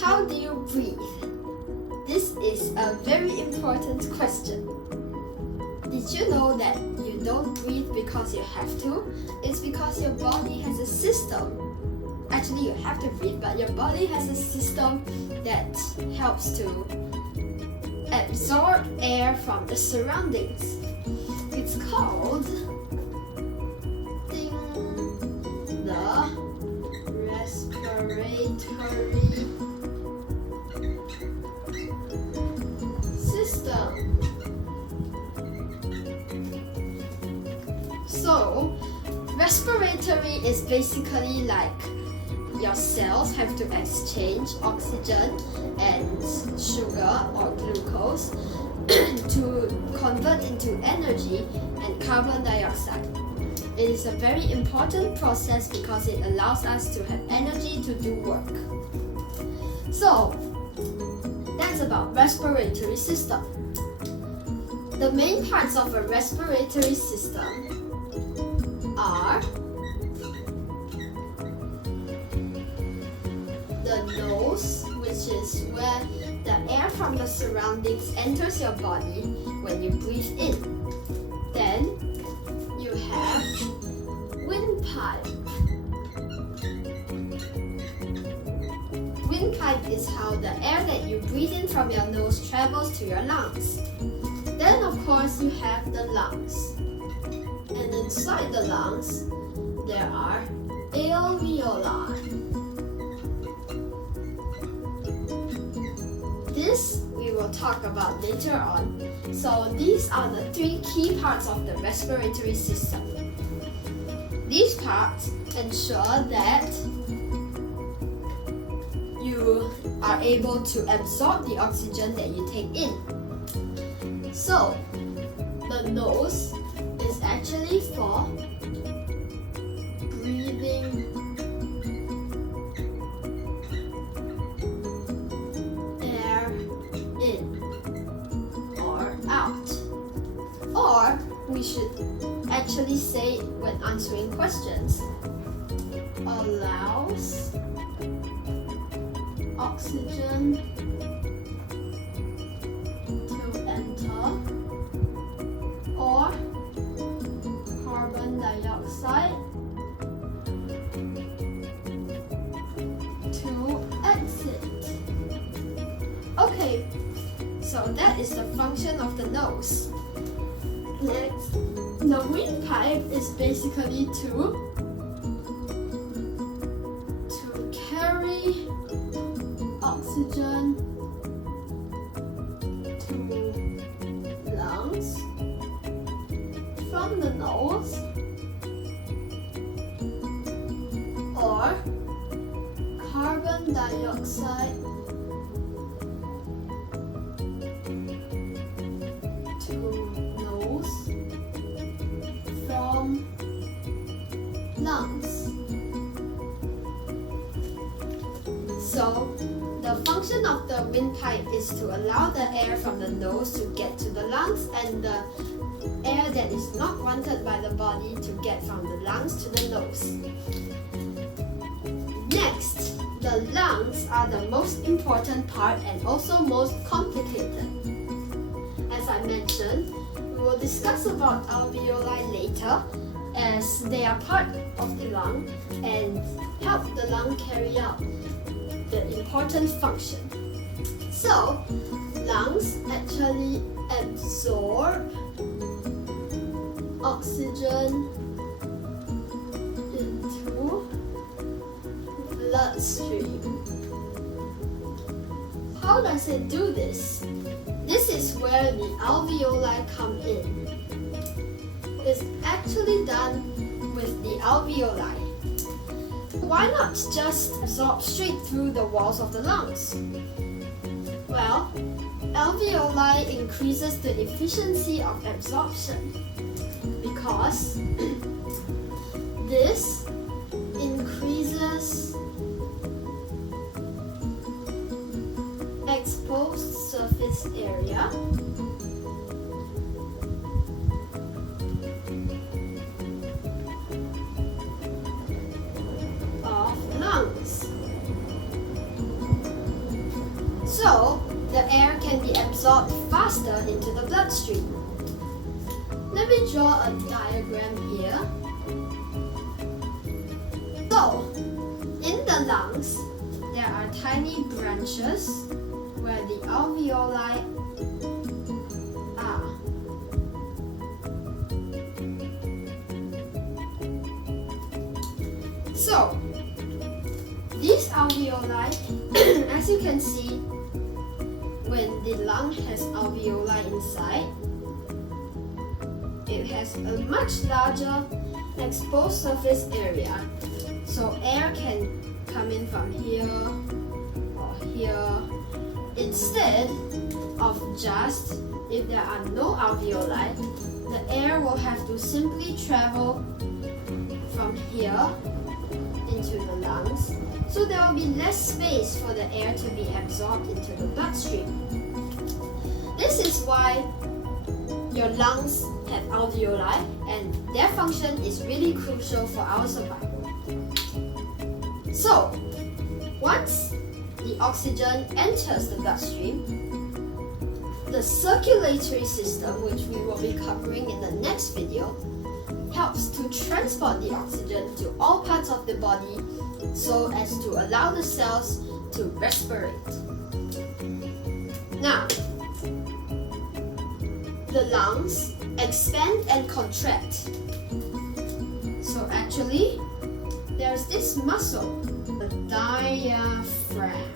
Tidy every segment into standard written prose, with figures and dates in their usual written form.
How do you breathe? This is a very important question. Did you know that you don't breathe because you have to? It's because your body has a system. Actually, you have to breathe, but your body has a system that helps to absorb air from the surroundings. It's called the respiratory system. So, respiratory is basically like your cells have to exchange oxygen and sugar or glucose to convert into energy and carbon dioxide. It is a very important process because it allows us to have energy to do work. So, that's about respiratory system. The main parts of a respiratory system are the nose, which is where the air from the surroundings enters your body when you breathe in. Then you have windpipe. Windpipe is how the air that you breathe in from your nose travels to your lungs. Then of course you have the lungs. And inside the lungs, there are alveoli. This we will talk about later on. So these are the three key parts of the respiratory system. These parts ensure that you are able to absorb the oxygen that you take in. So the nose is actually for breathing air in or out. Or we should actually say when answering questions, allows oxygen to enter or carbon dioxide to exit. Okay, so that is the function of the nose. Next, the windpipe is basically to carry oxygen to lungs from the nose or carbon dioxide to nose from lungs. So the function of the windpipe is to allow the air from the nose to get to the lungs and the air that is not wanted by the body to get from the lungs to the nose. Next, the lungs are the most important part and also most complicated. As I mentioned, we will discuss about alveoli later as they are part of the lung and help the lung carry out the important function. So, lungs actually absorb oxygen into bloodstream. How does it do this? This is where the alveoli come in. It's actually done with the alveoli. Why not just absorb straight through the walls of the lungs? Well, alveoli increases the efficiency of absorption because this increases exposed surface area of absorbed faster into the bloodstream. Let me draw a diagram here. So, in the lungs, there are tiny branches where the alveoli are. So, these alveoli, as you can see, when the lung has alveoli inside, it has a much larger exposed surface area. So air can come in from here or here. Instead of just, if there are no alveoli, the air will have to simply travel from here into the lungs. So there will be less space for the air to be absorbed into the bloodstream. This is why your lungs have alveoli, and their function is really crucial for our survival. So, once the oxygen enters the bloodstream, the circulatory system, which we will be covering in the next video, helps to transport the oxygen to all parts of the body so as to allow the cells to respirate. Now, the lungs expand and contract. So actually, there's this muscle, the diaphragm,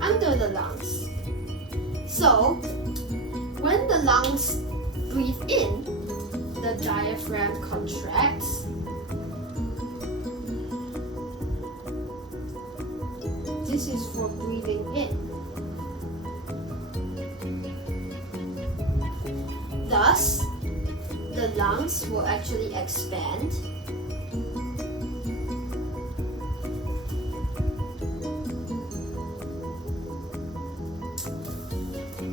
under the lungs. So, when the lungs breathe in, the diaphragm contracts. This is for breathing in. Thus, the lungs will actually expand.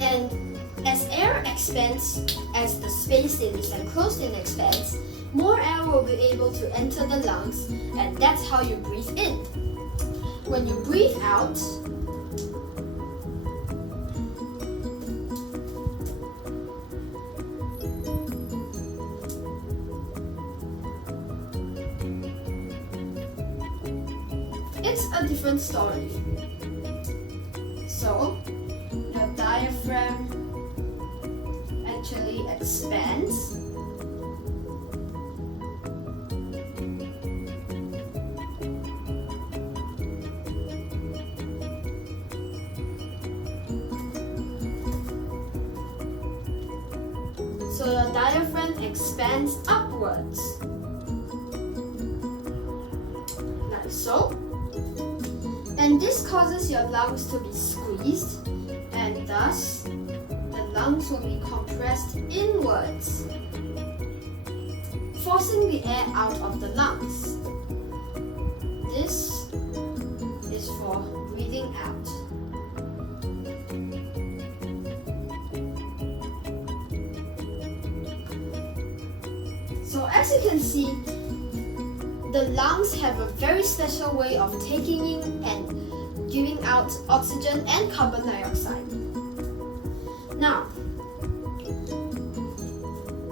And as air expands, as the space that is enclosed in expands, more air will be able to enter the lungs, and that's how you breathe in. When you breathe out, it's a different story. So, the diaphragm actually expands. So the diaphragm expands upwards, like so. And this causes your lungs to be squeezed, and thus the lungs will be compressed inwards, forcing the air out of the lungs. This is for breathing out. So as you can see, the lungs have a very special way of taking in and giving out oxygen and carbon dioxide. Now,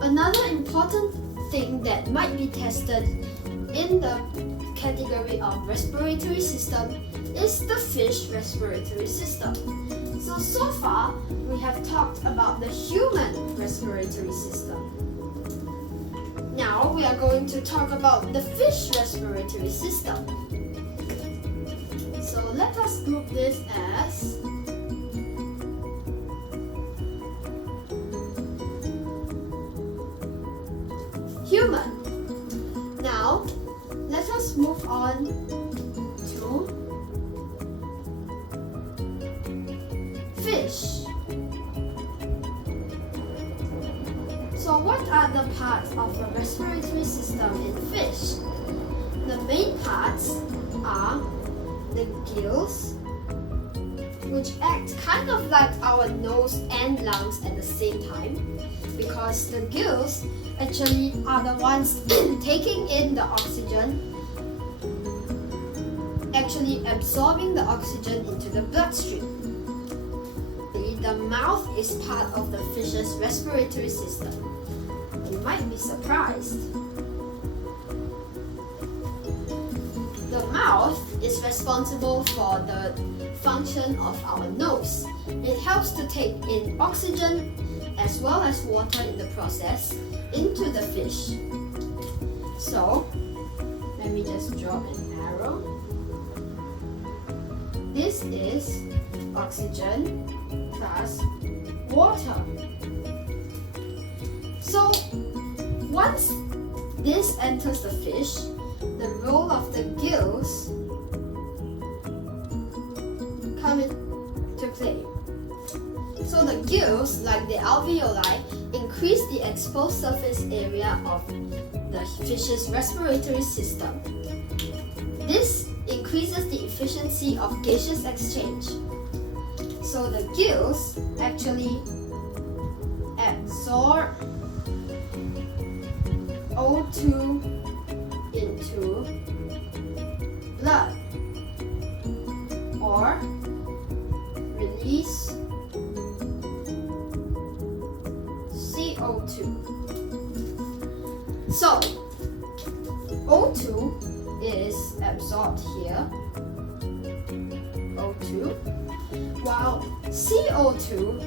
another important thing that might be tested in the category of respiratory system is the fish respiratory system. So far, we have talked about the human respiratory system. Now we are going to talk about the fish respiratory system. So let us group this as human. Now let us move on to fish. So what are the parts of the respiratory system in fish? The main parts are the gills, which act kind of like our nose and lungs at the same time, because the gills actually are the ones taking in the oxygen, actually absorbing the oxygen into the bloodstream. the mouth is part of the fish's respiratory system. You might be surprised. The mouth is responsible for the function of our nose. It helps to take in oxygen as well as water in the process into the fish. So, let me just draw an arrow. This is oxygen plus water. So, once this enters the fish, the role of the gills come into play. So the gills, like the alveoli, increase the exposed surface area of the fish's respiratory system. This increases the efficiency of gaseous exchange. So the gills actually absorb O2 into blood or release CO2. So O2 is absorbed here, O2, while CO2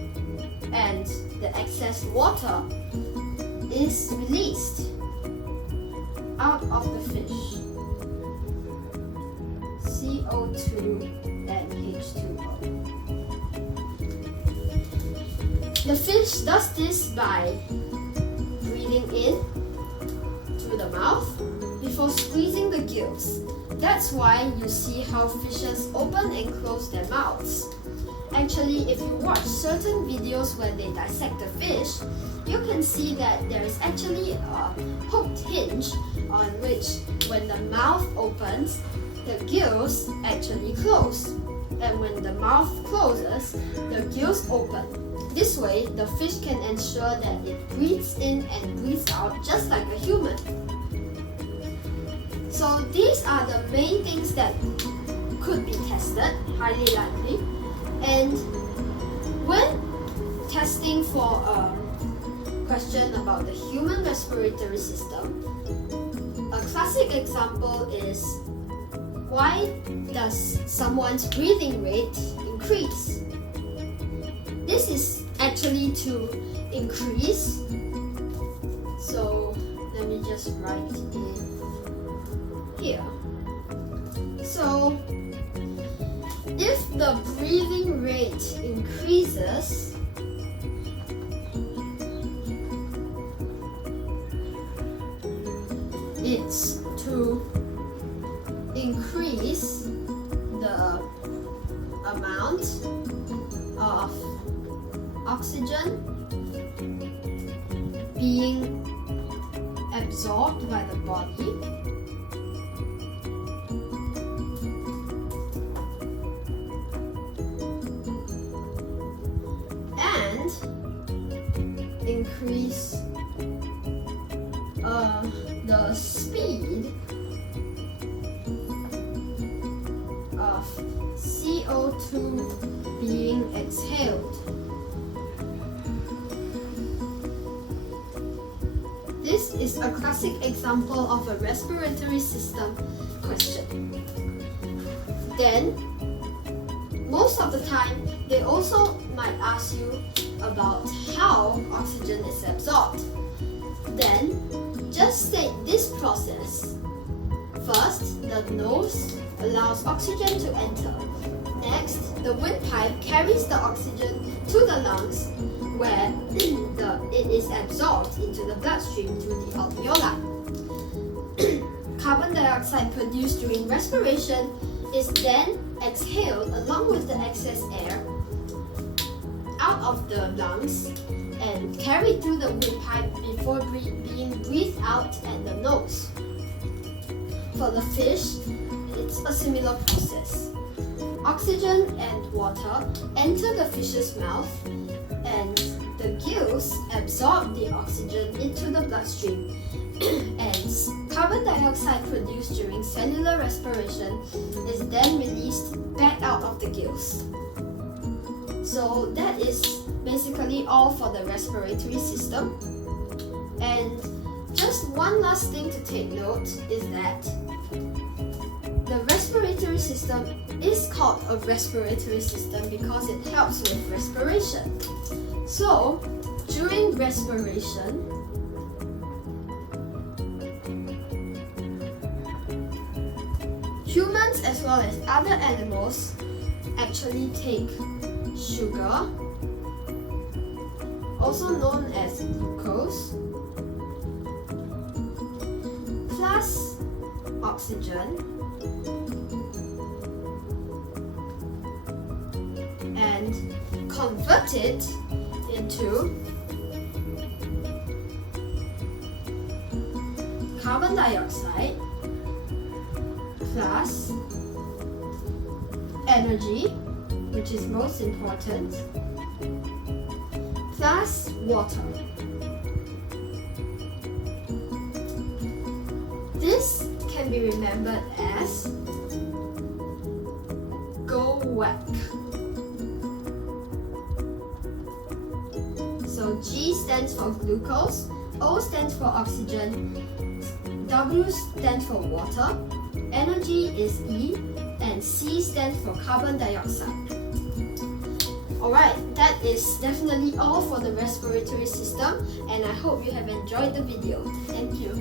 and the excess water is released out of the fish. CO2 and H2O. The fish does this by breathing in through the mouth before squeezing the gills. That's why you see how fishes open and close their mouths. Actually, if you watch certain videos where they dissect the fish, you can see that there is actually a hooked hinge on which, when the mouth opens, the gills actually close. And when the mouth closes, the gills open. This way, the fish can ensure that it breathes in and breathes out just like a human. So these are the main things that could be tested, highly likely. And when testing for a question about the human respiratory system, a classic example is, why does someone's breathing rate increase? This is actually to increase. So let me just write it here. So if the breathing rate increases, it's to increase the amount of oxygen being absorbed by the body and increase the speed of CO2 being exhaled. This is a classic example of a respiratory system question. Then, most of the time, they also might ask you about how oxygen is absorbed. Then, just state this process. First, the nose allows oxygen to enter. Next, the windpipe carries the oxygen to the lungs, where it is absorbed into the bloodstream through the alveoli. Carbon dioxide produced during respiration is then exhaled along with the excess air out of the lungs and carried through the windpipe before being breathed out at the nose. For the fish, it's a similar process. Oxygen and water enter the fish's mouth, and the gills absorb the oxygen into the bloodstream, and carbon dioxide produced during cellular respiration is then released back out of the gills. So that is basically all for the respiratory system. And just one last thing to take note is that the respiratory system is called a respiratory system because it helps with respiration. So during respiration, humans as well as other animals actually take sugar, also known as glucose, plus oxygen, and convert it into carbon dioxide plus energy, which is most important, plus water. This can be remembered as go whack. So G stands for glucose, O stands for oxygen, W stands for water, energy is E, and C stands for carbon dioxide. Alright, that is definitely all for the respiratory system, and I hope you have enjoyed the video. Thank you.